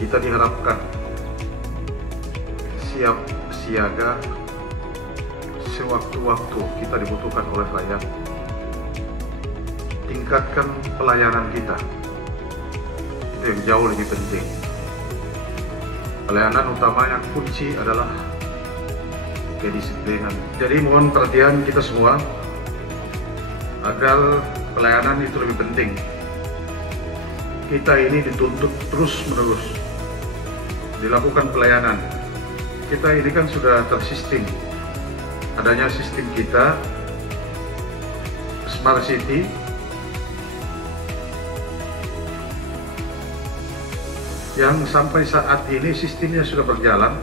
kita diharapkan siap siaga sewaktu-waktu kita dibutuhkan oleh rakyat. Tingkatkan pelayanan kita, itu yang jauh lebih penting. Pelayanan utamanya kunci adalah kedisiplinan. Jadi mohon perhatian kita semua agar pelayanan itu lebih penting. Kita ini dituntut terus-menerus dilakukan pelayanan. Kita ini kan sudah tersistem, adanya sistem kita Smart City yang sampai saat ini sistemnya sudah berjalan,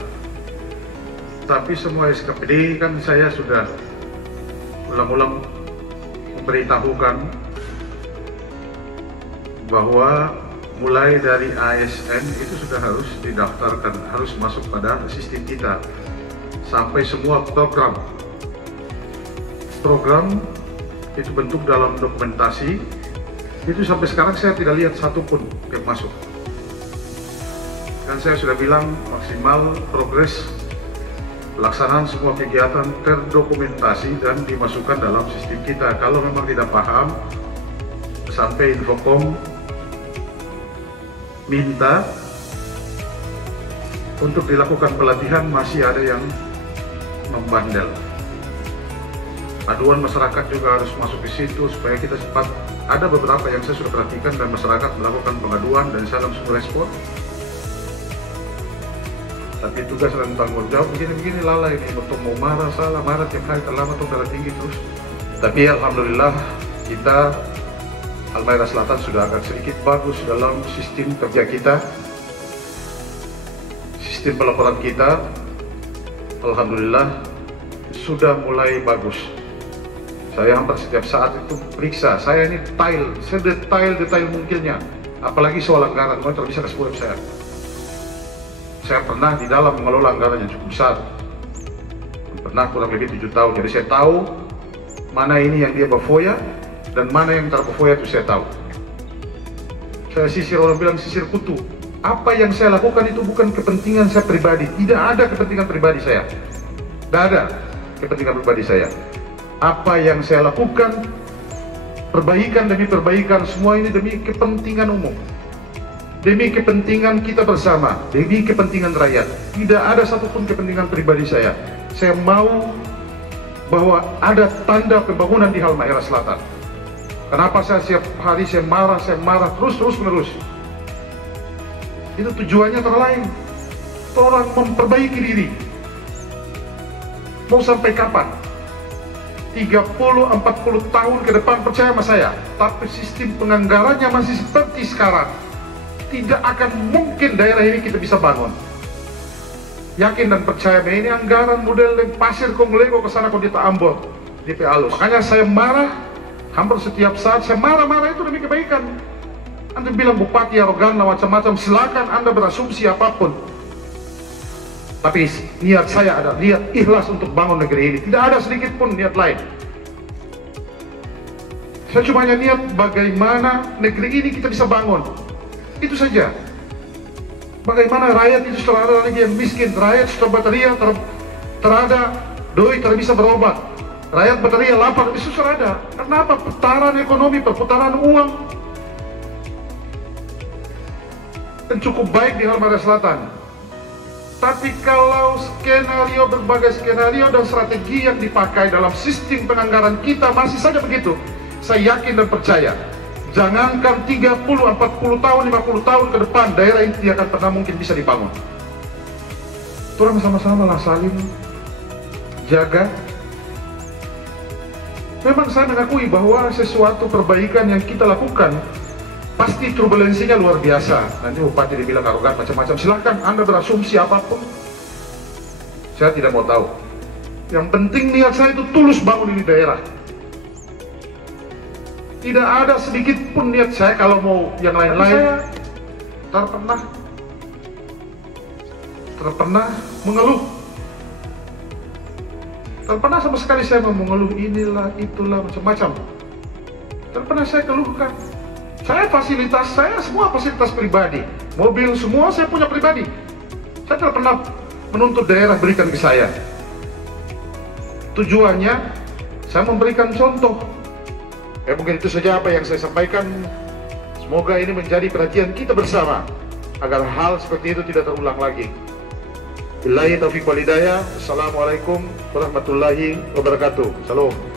tapi semua SKPD kan saya sudah ulang-ulang memberitahukan bahwa mulai dari ASN itu sudah harus didaftarkan, harus masuk pada sistem kita, sampai semua program itu bentuk dalam dokumentasi itu sampai sekarang saya tidak lihat satupun yang masuk. Dan saya sudah bilang maksimal progres pelaksanaan semua kegiatan terdokumentasi dan dimasukkan dalam sistem kita. Kalau memang tidak paham, sampai Infocom minta untuk dilakukan pelatihan, masih ada yang membandel. Aduan masyarakat juga harus masuk di situ supaya kita cepat. Ada beberapa yang saya sudah perhatikan dan masyarakat melakukan pengaduan dan saya langsung respon. Tapi tugas dan tanggung jawab begini-begini lalai ini, betul mau marah salah, marah tiap hari terlama atau darah tinggi terus. Tapi alhamdulillah kita Halmahera Selatan sudah agak sedikit bagus dalam sistem kerja kita, sistem pelaporan kita, alhamdulillah sudah mulai bagus. Saya hampir setiap saat itu periksa, saya ini sedetail mungkinnya, apalagi soal anggaran, mau bisa kasih web saya. Saya pernah di dalam mengelola anggaran yang cukup besar, pernah kurang lebih 7 tahun, jadi saya tahu mana ini yang dia berfoya dan mana yang terfoya itu saya tahu. Saya sisir, orang bilang sisir kutu. Apa yang saya lakukan itu bukan kepentingan saya pribadi, tidak ada kepentingan pribadi saya, tidak ada kepentingan pribadi saya. Apa yang saya lakukan, perbaikan demi perbaikan, semua ini demi kepentingan umum, demi kepentingan kita bersama, demi kepentingan rakyat. Tidak ada satupun kepentingan pribadi saya. Saya mau bahwa ada tanda pembangunan di Halmahera Selatan. Kenapa saya setiap hari saya marah terus menerus? Itu tujuannya terlain, orang memperbaiki diri. Mau sampai kapan? 30-40 tahun ke depan, percaya sama saya, tapi sistem penganggarannya masih seperti sekarang, tidak akan mungkin daerah ini kita bisa bangun. Yakin dan percaya, ini anggaran model pasir konglego ke sana kok kita ambon di Alus. Makanya saya marah, hampir setiap saat saya marah itu demi kebaikan. Anda bilang bupati arogan macam-macam, silakan Anda berasumsi apapun. Tapi niat saya ada, niat ikhlas untuk bangun negeri ini. Tidak ada sedikit pun niat lain. Saya cuma hanya niat bagaimana negeri ini kita bisa bangun. Itu saja. Bagaimana rakyat itu setelah ada lagi yang miskin, rakyat setelah bateria terada, doi bisa berobat. Rakyat bateria lapar, itu sudah ada. Kenapa? Putaran ekonomi, perputaran uang dan cukup baik di Halmahera Selatan. Tapi kalau skenario, berbagai skenario dan strategi yang dipakai dalam sistem penganggaran kita masih saja begitu, saya yakin dan percaya, jangankan 30, 40 tahun, 50 tahun ke depan, daerah ini tidak akan pernah mungkin bisa dibangun. Orang sama-sama lah saling jaga. Memang saya mengakui bahwa sesuatu perbaikan yang kita lakukan pasti turbulensinya luar biasa. Nanti bupati dibilang arogan macam-macam, silahkan Anda berasumsi apapun, saya tidak mau tahu. Yang penting niat saya itu tulus bangun ini daerah. Tidak ada sedikit pun niat saya kalau mau yang lain-lain. Terpernah mengeluh. Terpernah sama sekali saya mau mengeluh inilah itulah macam-macam. Terpernah saya keluhkan. Saya semua fasilitas pribadi, mobil semua saya punya pribadi. Saya tidak pernah menuntut daerah berikan ke saya. Tujuannya saya memberikan contoh. Mungkin itu saja apa yang saya sampaikan. Semoga ini menjadi perhatian kita bersama agar hal seperti itu tidak terulang lagi. Billahi taufiq wal hidayah. Assalamualaikum warahmatullahi wabarakatuh. Salam.